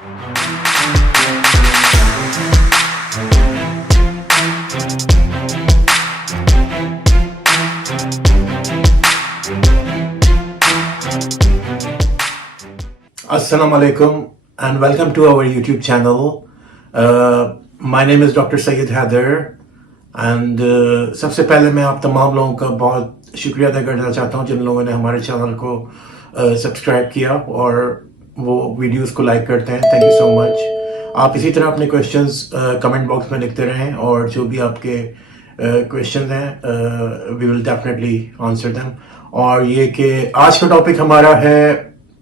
Assalamu alaikum and welcome to our YouTube channel. My name is Dr. Syed Haider and सबसे पहले मैं आप तमाम लोगों का बहुत शुक्रिया अदा करना चाहता हूँ जिन लोगों ने हमारे चैनल को सब्सक्राइब किया और वो वीडियोस को लाइक करते हैं. Thank you so much. आप इसी तरह अपने क्वेश्चंस कमेंट बॉक्स में लिखते रहें और जो भी आपके क्वेश्चन हैं we will definitely answer them. और ये कि आज का टॉपिक हमारा है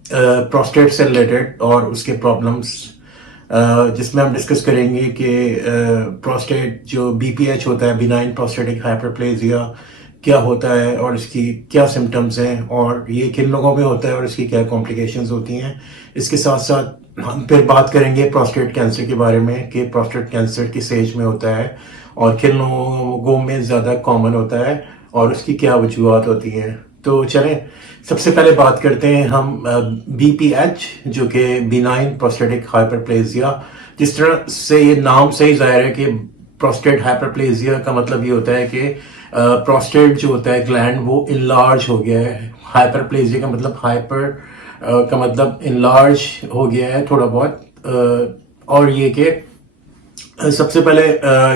प्रोस्टेट से रिलेटेड और उसके प्रॉब्लम्स, जिसमें हम डिस्कस करेंगे कि प्रोस्टेट जो बीपीएच होता है, बिनाइन प्रोस्टेटिक हाइपरप्लेजिया, क्या होता है और इसकी क्या सिम्टम्स हैं और ये किन लोगों में होता है और इसकी क्या कॉम्प्लिकेशंस होती हैं. इसके साथ साथ हम फिर बात करेंगे प्रोस्टेट कैंसर के बारे में कि प्रोस्टेट कैंसर किस एज में होता है और किन लोगों में ज़्यादा कॉमन होता है और उसकी क्या वजूहत होती हैं. तो चलें सबसे पहले बात करते हैं हम बीपीएच जो कि बिनाइन प्रोस्टेटिक हाइपरप्लेजिया. जिस तरह से ये नाम से ही जाहिर है कि प्रोस्टेट हाइपरप्लेजिया का मतलब ये होता है कि प्रोस्टेट जो होता है ग्लैंड वो इनलार्ज हो गया है. हाइपरप्लेजिया का मतलब हाइपर का मतलब इनलार्ज हो गया है थोड़ा बहुत. और ये कि सबसे पहले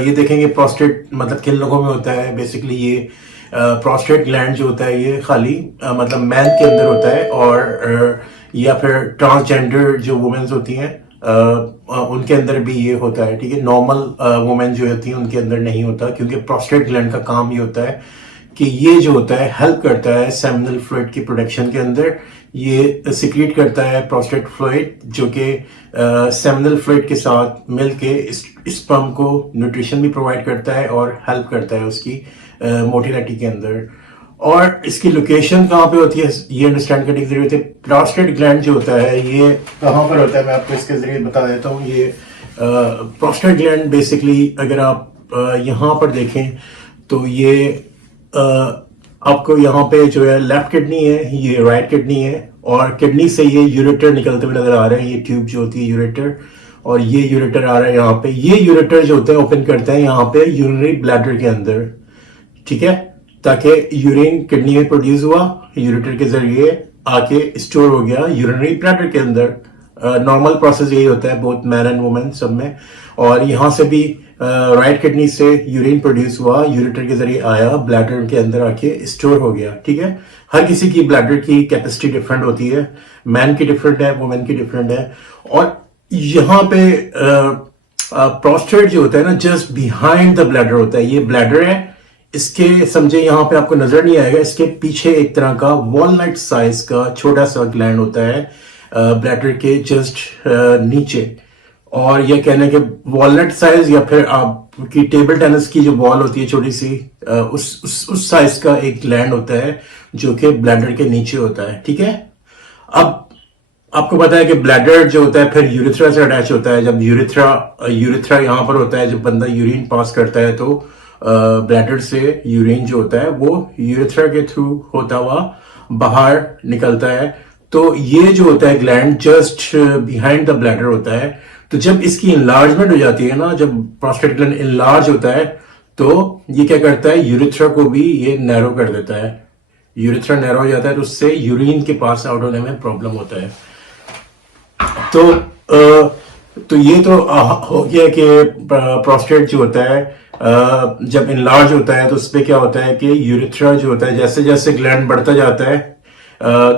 ये देखेंगे प्रोस्टेट मतलब किन लोगों में होता है. बेसिकली ये प्रोस्टेट ग्लैंड जो होता है ये खाली मतलब मैन के अंदर होता है और या फिर ट्रांसजेंडर जो वुमेन्स होती हैं उनके अंदर भी ये होता है. ठीक है, नॉर्मल वुमेन जो होती हैं उनके अंदर नहीं होता, क्योंकि प्रोस्टेट ग्लैंड का काम ये होता है कि ये जो होता है हेल्प करता है सेमिनल फ्लूइड की प्रोडक्शन के अंदर. ये सिक्रीट करता है प्रोस्टेट फ्लूइड जो कि सेमिनल फ्लूइड के साथ मिलके स्पर्म को न्यूट्रिशन भी प्रोवाइड करता है और हेल्प करता है उसकी मोटिलिटी के अंदर. और इसकी लोकेशन कहाँ पे होती है ये अंडरस्टैंड करने की जरूरत है. प्रोस्टेट ग्लैंड जो होता है ये कहाँ पर होता है मैं आपको इसके जरिए बता देता हूँ. ये प्रोस्टेट ग्लैंड बेसिकली अगर आप यहाँ पर देखें तो ये आपको यहाँ पे जो है लेफ्ट किडनी है, ये राइट किडनी है और किडनी से ये यूरेटर निकलते हुए नजर आ रहे हैं. ये ट्यूब जो होती है यूरेटर, और ये यूरेटर आ रहा है यहाँ पे. ये यूरेटर जो होता है ओपन करते हैं यहाँ पे यूरिनरी ब्लैडर के अंदर. ठीक है, ताकि यूरिन किडनी में प्रोड्यूस हुआ, यूरेटर के जरिए आके स्टोर हो गया यूरिनरी ब्लैडर के अंदर. नॉर्मल प्रोसेस यही होता है बोथ मैन एंड वुमेन सब में. और यहाँ से भी राइट किडनी से यूरिन प्रोड्यूस हुआ, यूरेटर के जरिए आया, ब्लैडर के अंदर आके स्टोर हो गया. ठीक है, हर किसी की ब्लैडर की कैपेसिटी डिफरेंट होती है. मैन की डिफरेंट है, वुमेन की डिफरेंट है. और यहाँ पे प्रोस्टेट जो होता है ना जस्ट बिहाइंड द ब्लैडर होता है. ये ब्लैडर है, इसके समझे यहाँ पे आपको नजर नहीं आएगा, इसके पीछे एक तरह का वॉलनट साइज का छोटा सा ग्लैंड होता है ब्लैडर के जस्ट नीचे. और ये कहने के वॉलनट साइज या फिर आपकी टेबल टेनिस की जो बॉल होती है छोटी सी उस साइज का एक ग्लैंड होता है जो कि ब्लैडर के नीचे होता है. ठीक है, अब आपको पता है कि ब्लैडर जो होता है फिर यूरेथ्रा से अटैच होता है. जब यूरेथ्रा यहाँ पर होता है, जब बंदा यूरिन पास करता है तो ब्लैडर से यूरिन जो होता है वो यूरेथ्रा के थ्रू होता हुआ बाहर निकलता है. तो ये जो होता है gland just behind the bladder होता है. तो जब इसकी इनलार्जमेंट हो जाती है ना, जब प्रोस्टेट ग्लैंड इनलार्ज होता है तो ये क्या करता है, यूरेथ्रा को भी ये नैरो कर देता है. यूरेथ्रा नैरो हो जाता है तो उससे यूरिन के पास आउट होने में प्रॉब्लम होता है. तो ये तो हो गया कि प्रोस्टेट जो होता है जब इनलार्ज होता है तो उस पर क्या होता है कि यूरेथ्रा जो होता है जैसे जैसे ग्लैंड बढ़ता जाता है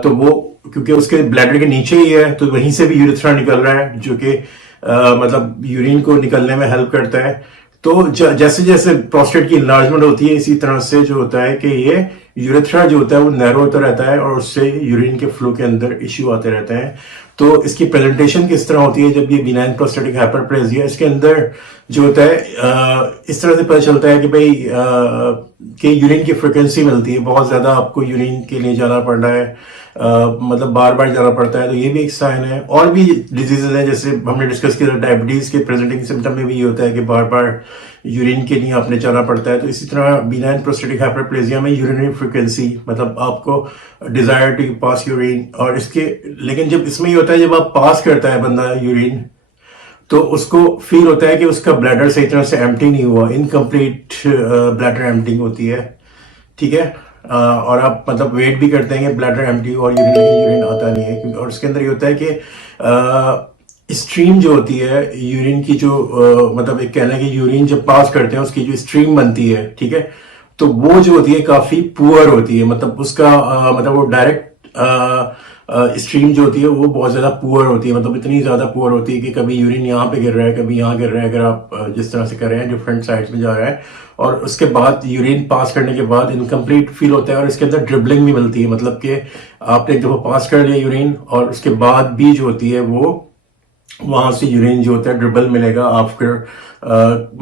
तो वो क्योंकि उसके ब्लैडर के नीचे ही है तो वहीं से भी यूरेथ्रा निकल रहा है जो कि मतलब यूरिन को निकलने में हेल्प करता है. तो जैसे जैसे प्रोस्टेट की इनलार्जमेंट होती है इसी तरह से जो होता है कि ये यूरेथ्रा जो होता है वो नैरो होता रहता है और उससे यूरिन के फ्लो के अंदर इश्यू आते रहते हैं. तो इसकी प्रेजेंटेशन किस तरह होती है जब ये बिनाइन प्रोस्टेटिक हाइपरप्लेजिया, इसके अंदर जो होता है इस तरह से पता चलता है कि भाई कि यूरिन की फ्रिक्वेंसी मिलती है, बहुत ज्यादा आपको यूरिन के लिए जाना पड़ रहा है मतलब बार बार जाना पड़ता है, तो ये भी एक साइन है। और भी डिजीजेज हैं, जैसे हमने डिस्कस किया डायबिटीज के प्रेजेंटिंग सिम्टम में भी ये होता है कि बार बार यूरिन के लिए आपने जाना पड़ता है। तो इसी तरह बिनाइन प्रोस्टेटिक हाइपरप्लेजिया में यूरिनरी फ्रीक्वेंसी, मतलब आपको डिजायर टू पास यूरिन, और इसके लेकिन जब इसमें ये होता है जब आप पास करता है बंदा यूरिन, तो उसको फील होता है कि उसका ब्लैडर सही तरह से एम्प्टी नहीं हुआ, इनकम्प्लीट ब्लैडर एम्प्टिंग होती है, ठीक है। और आप मतलब वेट भी करते हैं कि ब्लैडर एम्प्टी और यूरिन आता नहीं है, और उसके अंदर ये होता है कि स्ट्रीम जो होती है यूरिन की, जो मतलब एक कहना है कि यूरिन जब पास करते हैं उसकी जो स्ट्रीम बनती है, ठीक है, तो वो जो होती है काफी पुअर होती है, मतलब उसका मतलब वो डायरेक्ट स्ट्रीम जो होती है वो बहुत ज्यादा पुअर होती है, मतलब इतनी ज्यादा पुअर होती है कि कभी यूरिन यहाँ पे गिर रहा है, कभी यहाँ गिर रहा है, अगर आप जिस तरह से कर रहे हैं डिफरेंट साइड्स में जा रहा है, और उसके बाद यूरिन पास करने के बाद इनकम्प्लीट फील होता है, और इसके अंदर ड्रिबलिंग भी मिलती है, मतलब कि आपने एक दफा पास कर लिया यूरिन और उसके बाद भी जो होती है वो वहां से यूरिन जो होता है ड्रिबल मिलेगा आफ्टर,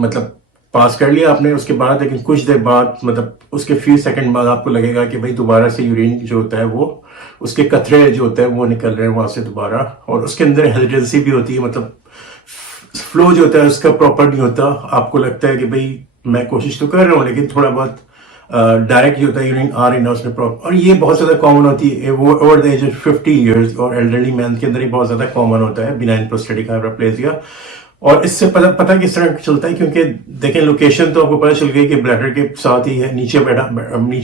मतलब पास कर लिया आपने उसके बाद, लेकिन कुछ देर बाद मतलब उसके फ्यू सेकंड बाद आपको लगेगा कि भाई दोबारा से यूरिन जो होता है वो उसके कतरे जो होते हैं वो निकल रहे हैं वहां से दोबारा, और उसके अंदर हेजिटेंसी भी होती है, मतलब फ्लो जो होता है उसका प्रॉपर नहीं होता, आपको लगता है कि भाई मैं कोशिश तो कर रहा हूँ लेकिन थोड़ा बहुत डायरेक्ट जो होता है यूरिन आ रही ना उसमें प्रॉपर, और ये बहुत ज्यादा कॉमन होती है वो over the age of 50 years, और एल्डरली मैन के अंदर ही बहुत ज्यादा कॉमन होता है बिनाइन प्रोस्टेटिक हाइपरप्लेजिया। और इससे पता किस तरह चलता है, क्योंकि देखें लोकेशन तो आपको पता चल गई कि ब्लैडर के साथ ही है, नीचे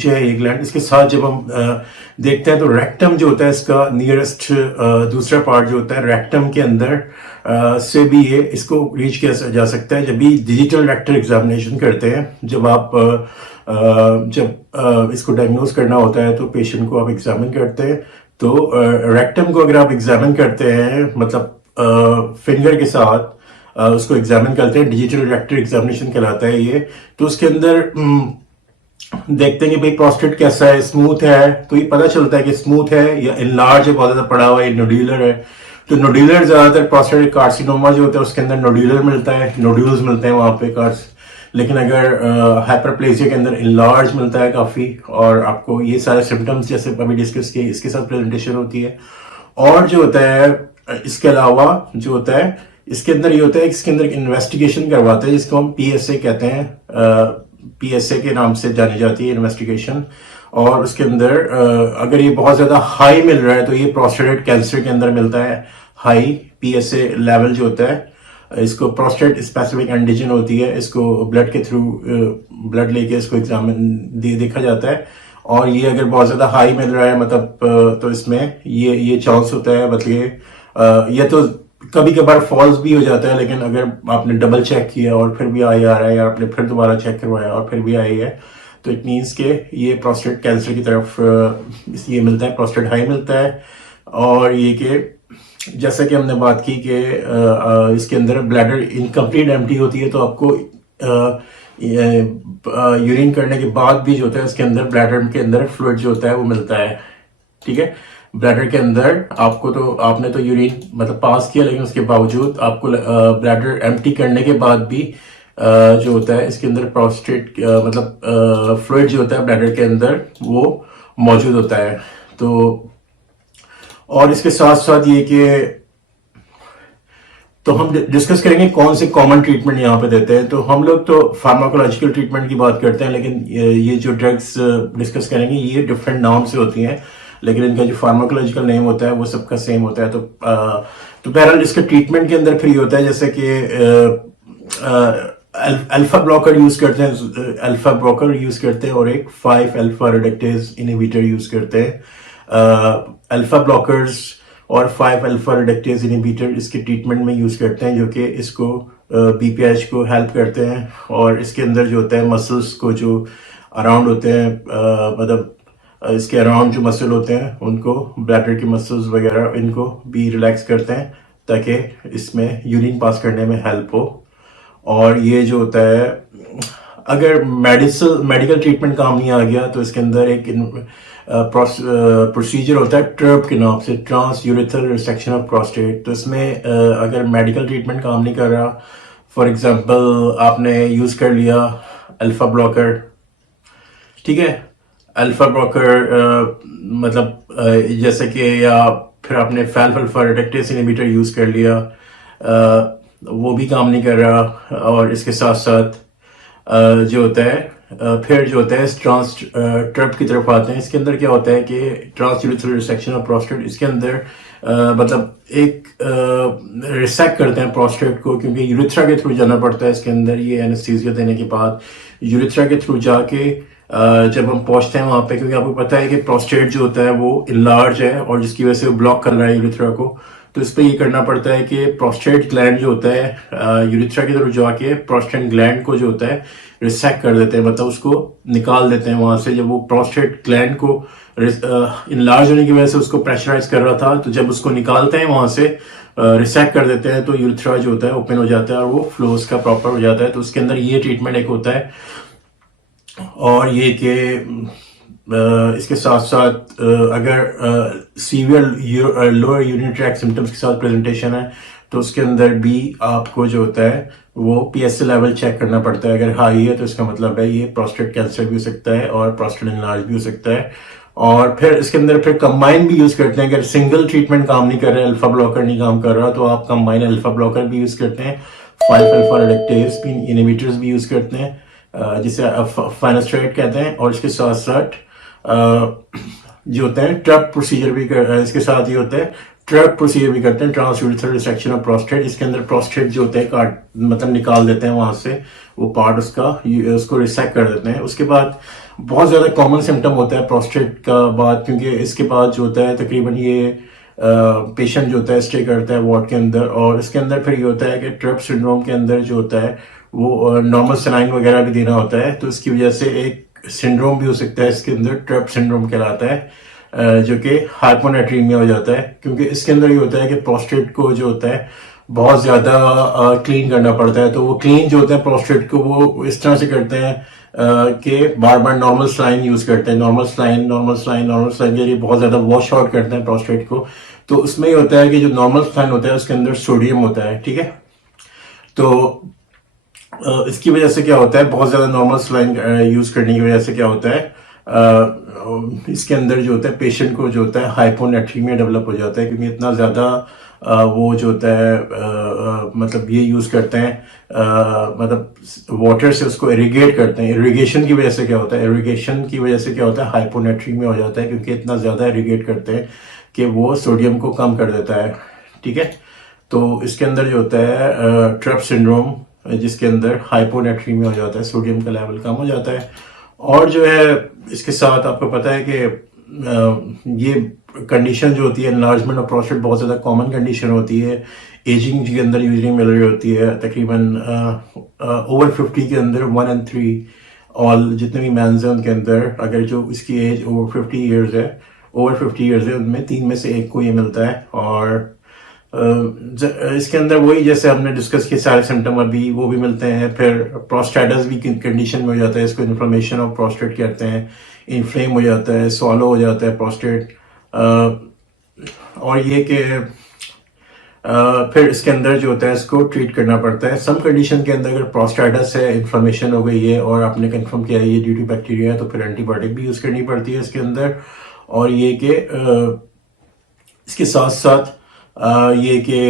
है ये ग्लैंड, इसके साथ जब हम देखते हैं तो रेक्टम जो होता है इसका नियरेस्ट दूसरा पार्ट जो होता है रेक्टम के अंदर से भी ये इसको रीच किया जा सकता है। जब भी डिजिटल रेक्टल एग्जामिनेशन करते हैं, जब आप जब इसको डायग्नोज करना होता है तो पेशेंट को आप एग्जामिन करते हैं, तो रेक्टम को अगर आप एग्जामिन करते हैं मतलब फिंगर के साथ उसको एग्जामिन करते हैं, डिजिटल रेक्टल एग्जामिनेशन कहलाता है ये, तो उसके अंदर देखते हैं कि भाई प्रोस्टेट कैसा है, स्मूथ है, तो ये पता चलता है कि स्मूथ है या इनलार्ज है, बहुत ज्यादा पड़ा हुआ है, नोड्यूलर है। तो नोड्यूलर ज्यादातर प्रोस्टेट कार्सिनोमा जो होता है उसके अंदर नोड्यूलर मिलता है, नोड्यूल्स मिलते हैं वहां पे कार्स, लेकिन अगर हाइपरप्लेजिया के अंदर इनलार्ज मिलता है काफी, और आपको ये सारे सिम्टम्स जैसे अभी डिस्कस किए इसके साथ प्रेजेंटेशन होती है। और जो होता है इसके अलावा जो होता है इसके अंदर ये होता है, इसके अंदर इन्वेस्टिगेशन करवाते हैं जिसको हम पीएसए कहते हैं, पीएसए के नाम से जानी जाती है इन्वेस्टिगेशन। और उसके अंदर अगर ये बहुत ज्यादा हाई मिल रहा है तो ये प्रोस्टेट कैंसर के अंदर मिलता है हाई पीएसए लेवल जो होता है, इसको प्रोस्टेट स्पेसिफिक एंटीजन होती है, इसको ब्लड के थ्रू ब्लड लेके इसको एग्जामिन देखा जाता है, और ये अगर बहुत ज्यादा हाई मिल रहा है मतलब तो इसमें ये चांस होता है, मतलब ये तो कभी कभार फॉल्स भी हो जाता है, लेकिन अगर आपने डबल चेक किया और फिर भी आई आ रहा है, या आपने फिर दोबारा चेक करवाया और फिर भी आई है, तो इट मीन्स के ये प्रोस्टेट कैंसर की तरफ ये मिलता है, प्रोस्टेट हाई मिलता है। और ये कि जैसा कि हमने बात की कि इसके अंदर ब्लैडर इनकम्प्लीट एम्प्टी होती है, तो आपको यूरिन करने के बाद भी जो होता है इसके अंदर ब्लैडर के अंदर फ्लूइड जो होता है वो मिलता है, ठीक है। ब्लैडर के अंदर आपको तो आपने तो यूरिन मतलब पास किया, लेकिन उसके बावजूद आपको ब्लैडर एम्प्टी करने के बाद भी जो होता है इसके अंदर प्रोस्टेट मतलब फ्लूइड जो होता है ब्लैडर के अंदर वो मौजूद होता है। तो और इसके साथ साथ ये कि तो हम डिस्कस करेंगे कौन से कॉमन ट्रीटमेंट यहाँ पे देते हैं। तो हम लोग तो फार्माकोलॉजिकल ट्रीटमेंट की बात करते हैं, लेकिन ये जो ड्रग्स डिस्कस करेंगे ये डिफरेंट नाम से होती हैं, लेकिन इनका जो फार्माकोलॉजिकल नेम होता है वो सबका सेम होता है। तो बहरहाल इसके ट्रीटमेंट के अंदर फिर ये होता है जैसे कि अल्फा ब्लॉकर यूज करते हैं, अल्फा ब्लॉकर यूज करते हैं, और एक 5 अल्फा रिडक्टेज इनहिबिटर यूज करते हैं। अल्फा ब्लॉकर्स और 5 अल्फा रिडक्टेज इनहिबिटर इसके ट्रीटमेंट में यूज करते हैं, जो कि इसको बीपीएच को हेल्प करते हैं, और इसके अंदर जो होता है मसल्स को जो अराउंड होते हैं मतलब इसके अराउंड जो मसल होते हैं उनको ब्लैडर की मसल्स वगैरह इनको भी रिलैक्स करते हैं ताकि इसमें यूरिन पास करने में हेल्प हो। और ये जो होता है अगर मेडिकल ट्रीटमेंट काम नहीं आ गया तो इसके अंदर एक प्रोसीजर होता है ट्रब के नाम से, transurethral resection of prostate. तो इसमें अगर मेडिकल ट्रीटमेंट काम नहीं कर रहा, फॉर एग्जांपल आपने यूज कर लिया अल्फा ब्लॉकर, ठीक है, अल्फा ब्लॉकर जैसे कि, या फिर आपने अल्फा रिडक्टेस इनहिबिटर यूज कर लिया, वो भी काम नहीं कर रहा। और इसके साथ साथ जो होता है फिर जो होता है ट्रांस ट्रप की तरफ आते हैं। इसके अंदर क्या होता है कि transurethral resection of prostate, इसके अंदर एक रिसेक्ट करते हैं प्रोस्टेट को, क्योंकि यूरिथ्रा के थ्रू जाना पड़ता है। इसके अंदर ये एनेस्थीसिया देने के बाद यूरिथ्रा के थ्रू जाके जब हम पहुंचते हैं वहां पे, क्योंकि आपको पता है कि प्रोस्टेट जो होता है वो इनलार्ज है और जिसकी वजह से वो ब्लॉक कर रहा है यूरिथ्रा को, तो इस पर ये करना पड़ता है कि प्रोस्टेट ग्लैंड जो होता है यूरिथ्रा की तरफ जाके प्रोस्टेट ग्लैंड को जो होता है रिसेक्ट कर देते हैं, मतलब उसको निकाल देते हैं वहां से। जब वो प्रोस्टेट ग्लैंड को इनलार्ज होने की वजह से उसको प्रेशराइज कर रहा था, तो जब उसको निकालते हैं वहां से रिसेक्ट कर देते हैं, तो यूरिथ्रा जो होता है ओपन हो जाता है और वो फ्लो उसका प्रॉपर हो जाता है। तो उसके अंदर ये ट्रीटमेंट एक होता है। और ये कि इसके साथ साथ अगर severe lower urinary tract symptoms के साथ प्रेजेंटेशन है, तो उसके अंदर भी आपको जो होता है वो पीएसए लेवल चेक करना पड़ता है। अगर हाई है तो इसका मतलब है ये प्रोस्टेट कैंसर भी हो सकता है और प्रोस्टेट एनलार्ज भी हो सकता है। और फिर इसके अंदर फिर कंबाइन भी यूज करते हैं। अगर सिंगल ट्रीटमेंट काम नहीं कर रहा है, अल्फा ब्लॉकर नहीं काम कर रहा, तो आप कंबाइन अल्फा ब्लॉकर भी यूज करते हैं, 5 अल्फा रिडक्टेस इनहिबिटर्स भी यूज करते हैं, जिसे फाइनास्ट्राइड कहते हैं। और इसके साथ साथ जो होते हैं ट्रप प्रोसीजर भी इसके साथ ही होता है, ट्रप प्रोसीजर भी करते हैं, transurethral resection of prostate. इसके अंदर प्रोस्टेट जो होते हैं काट मतलब निकाल देते हैं वहां से, वो पार्ट उसको रिसेक्ट कर देते हैं। उसके बाद बहुत ज्यादा कॉमन सिम्टम होता है प्रोस्टेट का बाद, क्योंकि इसके बाद जो होता है तकरीबन ये पेशेंट जो होता है स्टे करता है वार्ड के अंदर। और इसके अंदर फिर ये होता है कि ट्रप सिंड्रोम के अंदर जो होता है वो नॉर्मल सलाइन वगैरह भी देना होता है, तो इसकी वजह से एक सिंड्रोम भी हो सकता है इसके अंदर, ट्रप सिंड्रोम कहलाता है, जो कि हाइपोनेट्रीमिया हो जाता है। क्योंकि इसके अंदर ये होता है कि प्रोस्टेट को जो होता है बहुत ज्यादा क्लीन करना पड़ता है। तो वो क्लीन जो होते हैं प्रोस्टेट को वो इस तरह से करते हैं कि बार बार नॉर्मल स्लाइन यूज करते हैं, नॉर्मल स्लाइन के लिए बहुत ज्यादा वॉश आउट करते हैं प्रोस्टेट को। तो उसमें ये होता है कि जो नॉर्मल स्लाइन होता है उसके अंदर सोडियम होता है, ठीक है। तो इसकी वजह से क्या होता है, बहुत ज्यादा नॉर्मल स्लाइन यूज करने की वजह से क्या होता है, इसके अंदर जो होता है पेशेंट को जो होता है हाइपोनेट्रीमिया डेवलप हो जाता है, क्योंकि इतना ज्यादा वो जो होता है मतलब ये यूज करते हैं, मतलब वाटर से उसको इरिगेट करते हैं। इरिगेशन की वजह से क्या होता है, इरिगेशन की वजह से क्या होता है हाइपोनेट्रीमिया हो जाता है, क्योंकि इतना ज्यादा इरिगेट करते हैं कि वो सोडियम को कम कर देता है, ठीक है। तो इसके अंदर जो होता है ट्रप सिंड्रोम, जिसके अंदर हाइपोनेट्रीमिया हो जाता है, सोडियम का लेवल कम हो जाता है। और जो है इसके साथ आपको पता है कि ये कंडीशन जो होती है एनलार्जमेंट ऑफ प्रोस्टेट बहुत ज़्यादा कॉमन कंडीशन होती है, एजिंग के अंदर यूजली मिल रही होती है। तकरीबन ओवर 50 के अंदर 1 in 3 ऑल जितने भी मैंस हैं उनके अंदर, अगर जो इसकी एज ओवर 50 ईयर्स है उनमें 3 में से 1 को ये मिलता है। और इसके अंदर वही जैसे हमने डिस्कस किए सारे सिम्टम अभी वो भी मिलते हैं। फिर प्रोस्टेटास भी कंडीशन में हो जाता है, इसको इन्फ्लेमेशन ऑफ प्रोस्टेट कहते हैं, इन्फ्लेम हो जाता है, सॉलो हो जाता है प्रोस्टेट। और ये कि फिर इसके अंदर जो होता है इसको ट्रीट करना पड़ता है। सम कंडीशन के अंदर अगर प्रोस्टेटास है, इन्फ्लेमेशन हो गई है और आपने कंफर्म किया है ये ड्यू टू बैक्टीरिया है, तो फिर एंटीबायोटिक भी यूज करनी पड़ती है इसके अंदर। और ये कि इसके साथ साथ ये कि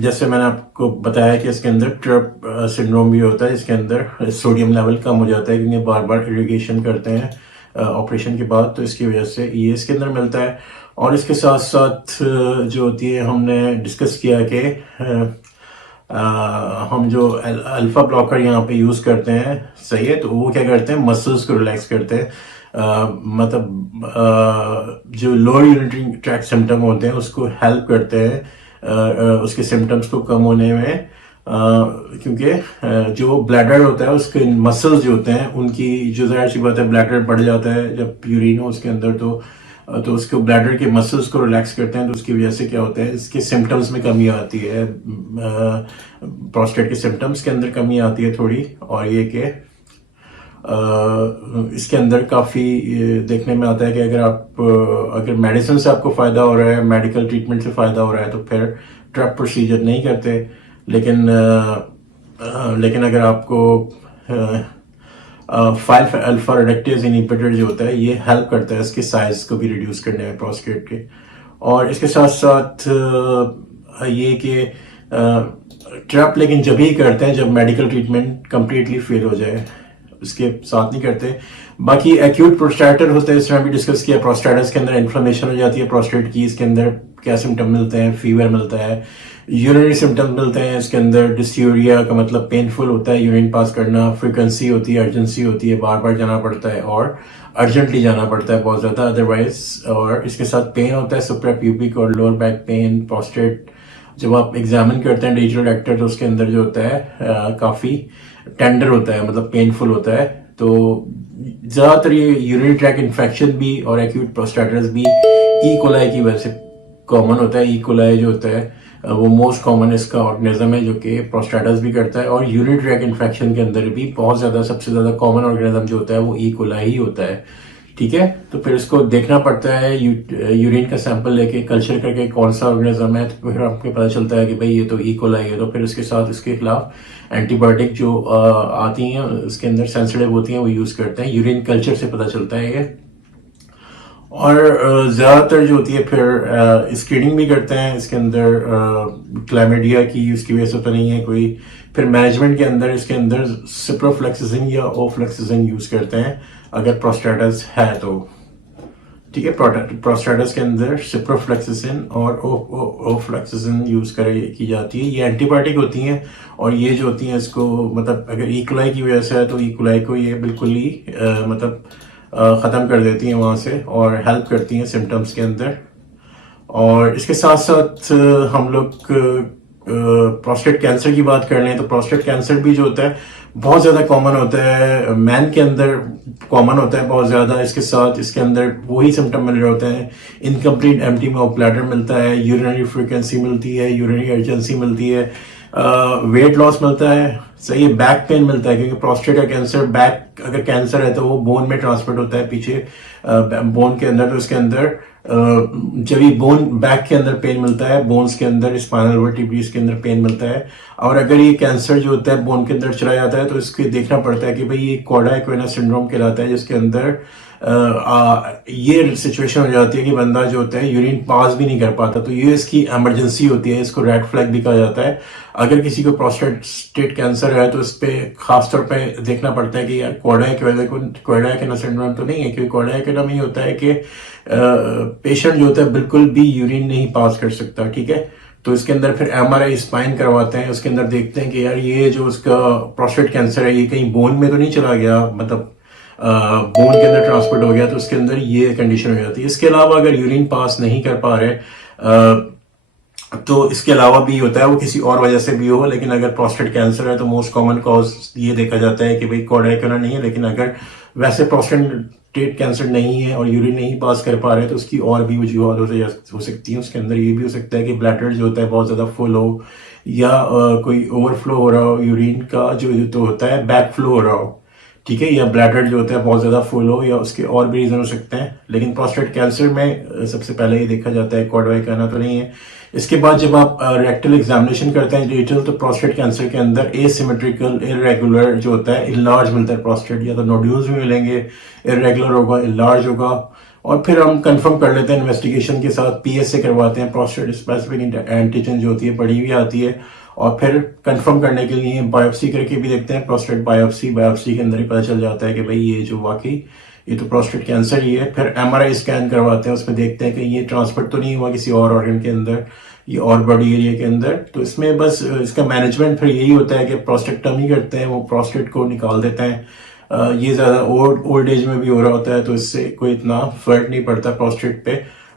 जैसे मैंने आपको बताया कि इसके अंदर ट्रप सिंड्रोम भी होता है, इसके अंदर सोडियम लेवल कम हो जाता है क्योंकि बार बार इरिगेशन करते हैं ऑपरेशन के बाद, तो इसकी वजह से ये इसके अंदर मिलता है। और इसके साथ साथ जो होती है हमने डिस्कस किया कि हम जो अल्फा ब्लॉकर यहाँ पे यूज करते हैं, सही है, तो वो क्या करते हैं मसल्स को रिलैक्स करते हैं, जो लोअर यूरिनरी ट्रैक्ट सिम्टम होते हैं उसको हेल्प करते हैं उसके सिम्टम्स को कम होने में, क्योंकि जो ब्लैडर होता है उसके मसल्स जो होते हैं उनकी जो जाहिर सी बात है ब्लैडर बढ़ जाता है जब यूरिन हो उसके अंदर, तो उसको ब्लैडर के मसल्स को रिलैक्स करते हैं, तो उसकी वजह से क्या होता है इसके सिम्टम्स में कमी आती है, प्रोस्टेट के सिम्टम्स के अंदर कमी आती है थोड़ी। और ये कि इसके अंदर काफ़ी देखने में आता है कि अगर मेडिसिन से आपको फ़ायदा हो रहा है, मेडिकल ट्रीटमेंट से फ़ायदा हो रहा है, तो फिर ट्रप प्रोसीजर नहीं करते। लेकिन अगर आपको 5 अल्फा रिडक्टेज इनहिबिटर जो होता है ये हेल्प करता है इसके साइज को भी रिड्यूस करने में प्रोस्टेट के। और इसके साथ साथ ये कि ट्रैप लेकिन जब ही करते हैं जब मेडिकल ट्रीटमेंट कंप्लीटली फेल हो जाए, उसके साथ नहीं करते। बाकी एक्यूट प्रोस्टेटर होता है, इस तरह भी डिस्कस किया। प्रोस्टेटस के अंदर इन्फ्लेमेशन हो जाती है प्रोस्टेट की, इसके अंदर क्या सिम्टम मिलते हैं, फीवर मिलता है, यूरिनरी सिम्टम मिलते हैं, इसके अंदर डिस्यूरिया का मतलब पेनफुल होता है यूरिन पास करना, फ्रीक्वेंसी होती है, अर्जेंसी होती है, बार बार जाना पड़ता है और अर्जेंटली जाना पड़ता है बहुत ज्यादा अदरवाइज। और इसके साथ पेन होता है, सुप्राप्यूबिक और लोअर बैक पेन। प्रोस्टेट जब आप एग्जामिन करते हैं डिजिटल एक्टर तो उसके अंदर जो होता है काफी टेंडर होता है, मतलब पेनफुल होता है। तो ज्यादातर ये यूरिनरी ट्रैक इन्फेक्शन भी और एक्यूट प्रोस्टेटिस भी ई कोलाई की वजह से कॉमन होता है। ई कोलाई जो होता है वो मोस्ट कॉमन इसका ऑर्गेनिज्म है जो कि प्रोस्टेटिस भी करता है। और यूरिनरी ट्रैक इन्फेक्शन के अंदर भी बहुत ज्यादा सबसे ज्यादा कॉमन ऑर्गेनिज्म जो होता है वो ई कोलाई ही होता है। ठीक है, तो फिर इसको देखना पड़ता है, यूरिन का सैंपल लेके कल्चर करके कौन सा ऑर्गेनिज्म है, तो फिर आपको पता चलता है कि भाई ये तो ई कोलाई है। तो फिर उसके साथ इसके खिलाफ एंटीबायोटिक जो आती हैं उसके अंदर सेंसिटिव होती हैं वो यूज करते हैं। यूरिन कल्चर से पता चलता है ये। और ज्यादातर जो होती है फिर स्क्रीनिंग भी करते हैं इसके अंदर क्लैमिडिया की, उसकी वजह से तो नहीं है कोई। फिर मैनेजमेंट के अंदर इसके अंदर सिप्रोफ्लेक्सिसिन या ओफ्लेक्सिसिन यूज करते हैं अगर प्रोस्टेटिस है तो। ठीक है, प्रोस्टेटिस के अंदर सिप्रोफ्लेक्सिसिन और ओफ्लेक्सिसिन यूज की जाती है। ये एंटीबायोटिक होती हैं और ये जो होती हैं इसको मतलब अगर ई कोलाई की वजह से है तो ई कोलाई को ये बिल्कुल ही मतलब ख़त्म कर देती हैं वहाँ से और हेल्प करती हैं सिम्टम्स के अंदर। और इसके साथ साथ हम लोग प्रोस्टेट कैंसर की बात कर लें तो प्रोस्टेट कैंसर भी जो होता है बहुत ज़्यादा कॉमन होता है, मैन के अंदर कॉमन होता है बहुत ज़्यादा। इसके साथ इसके अंदर वही सिम्टम मिल रहे होते हैं, इनकम्प्लीट एम्प्टी माउथ ब्लैडर मिलता है, यूरिनरी फ्रीक्वेंसी मिलती है, यूरिनरी अर्जेंसी मिलती है, वेट लॉस मिलता है, सही है, बैक पेन मिलता है क्योंकि प्रोस्टेट का कैंसर बैक अगर कैंसर है तो वो बोन में ट्रांसफर होता है पीछे बोन के अंदर। तो उसके अंदर जब ये बोन बैक के अंदर पेन मिलता है, बोन्स के अंदर स्पाइनल वर्टिब्रेस के अंदर पेन मिलता है। और अगर ये कैंसर जो होता है बोन के अंदर चला जाता है तो इसके देखना पड़ता है कि भाई ये कॉर्डा एक्वेना सिंड्रोम कहलाता है जिसके अंदर ये सिचुएशन हो जाती है कि बंदा जो होता है यूरिन पास भी नहीं कर पाता। तो ये इसकी इमरजेंसी होती है, इसको रेड फ्लैग भी कहा जाता है। अगर किसी को प्रोस्टेट कैंसर है तो इस पे खास तौर पे देखना पड़ता है कि यार कॉर्डा एक्वेना सिंड्रोम तो नहीं है, क्योंकि कॉर्डा एक्वेना में होता है कि पेशेंट जो होता है बिल्कुल भी यूरिन नहीं पास कर सकता। ठीक है, तो इसके अंदर फिर एमआरआई स्पाइन करवाते हैं, उसके अंदर देखते हैं कि यार ये जो उसका प्रोस्टेट कैंसर है ये कहीं बोन में तो नहीं चला गया, मतलब बोन के अंदर ट्रांसपोर्ट हो गया, तो उसके अंदर ये कंडीशन हो जाती है। इसके अलावा अगर यूरिन पास नहीं कर पा रहे तो इसके अलावा भी होता है वो किसी और वजह से भी हो, लेकिन अगर प्रोस्टेट कैंसर है तो मोस्ट कॉमन कॉज ये देखा जाता है कि भाई कॉर्डा एक्वेना नहीं है। लेकिन अगर वैसे प्रोस्टेट कैंसर नहीं है और यूरिन नहीं पास कर पा रहे तो उसकी और भी वजूहत हो सकती है। उसके अंदर ये भी हो सकता है कि ब्लैडर जो होता है बहुत ज्यादा फुल हो या कोई ओवरफ्लो हो रहा हो यूरिन का, जो तो होता है बैक फ्लो हो रहा हो। ठीक है, या ब्लैडर जो होता है बहुत ज्यादा फुल हो, या उसके और भी रीजन हो सकते हैं। लेकिन प्रोस्टेट कैंसर में सबसे पहले ये देखा जाता है कॉर्डा एक्वेना तो नहीं है। इसके बाद जब आप रेक्टल एग्जामिनेशन करते हैं डिजिटल तो प्रोस्टेट कैंसर के अंदर एसिमेट्रिकल इरेगुलर जो होता है इनलार्ज मिलता है प्रोस्टेट, या तो नोड्यूल्स भी मिलेंगे, इरेगुलर होगा, इनलार्ज होगा। और फिर हम कंफर्म कर लेते हैं इन्वेस्टिगेशन के साथ, पीएसए करवाते हैं, प्रोस्टेट स्पेसिफिक एंटीजन जो होती है पड़ी हुई आती है। और फिर कंफर्म करने के लिए बायोप्सी करके भी देखते हैं, प्रोस्टेट बायोप्सी के अंदर ही पता चल जाता है कि भाई ये जो वाकई ये तो प्रोस्टेट कैंसर ही है। फिर एमआरआई स्कैन करवाते हैं, उसमें देखते हैं कि ये ट्रांसफर तो नहीं हुआ किसी और ऑर्गन के अंदर, ये और बॉडी एरिया के अंदर। तो इसमें बस इसका मैनेजमेंट फिर यही होता है कि प्रोस्टेक्टमी करते हैं, वो प्रोस्टेट को निकाल देते हैं। ये ज्यादा ओल्ड एज में भी हो रहा होता है तो इससे कोई इतना फर्क नहीं पड़ता प्रोस्टेट पे,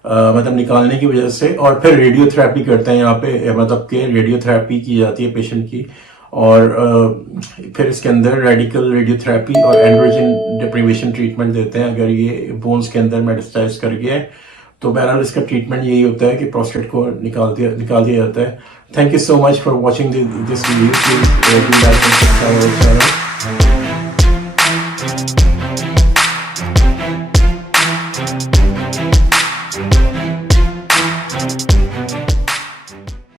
मतलब निकालने की वजह से। और फिर रेडियोथेरेपी करते हैं यहाँ पे, मतलब के रेडियोथेरेपी की जाती है पेशेंट की। और फिर इसके अंदर रेडिकल रेडियोथेरेपी और एंड्रोजन डिप्रीवेशन ट्रीटमेंट देते हैं अगर ये बोन्स के अंदर मेटास्टाइज कर गया है। तो बहरहाल इसका ट्रीटमेंट यही होता है कि प्रोस्टेट को निकाल दिया जाता है। Thank you so much for watching this video.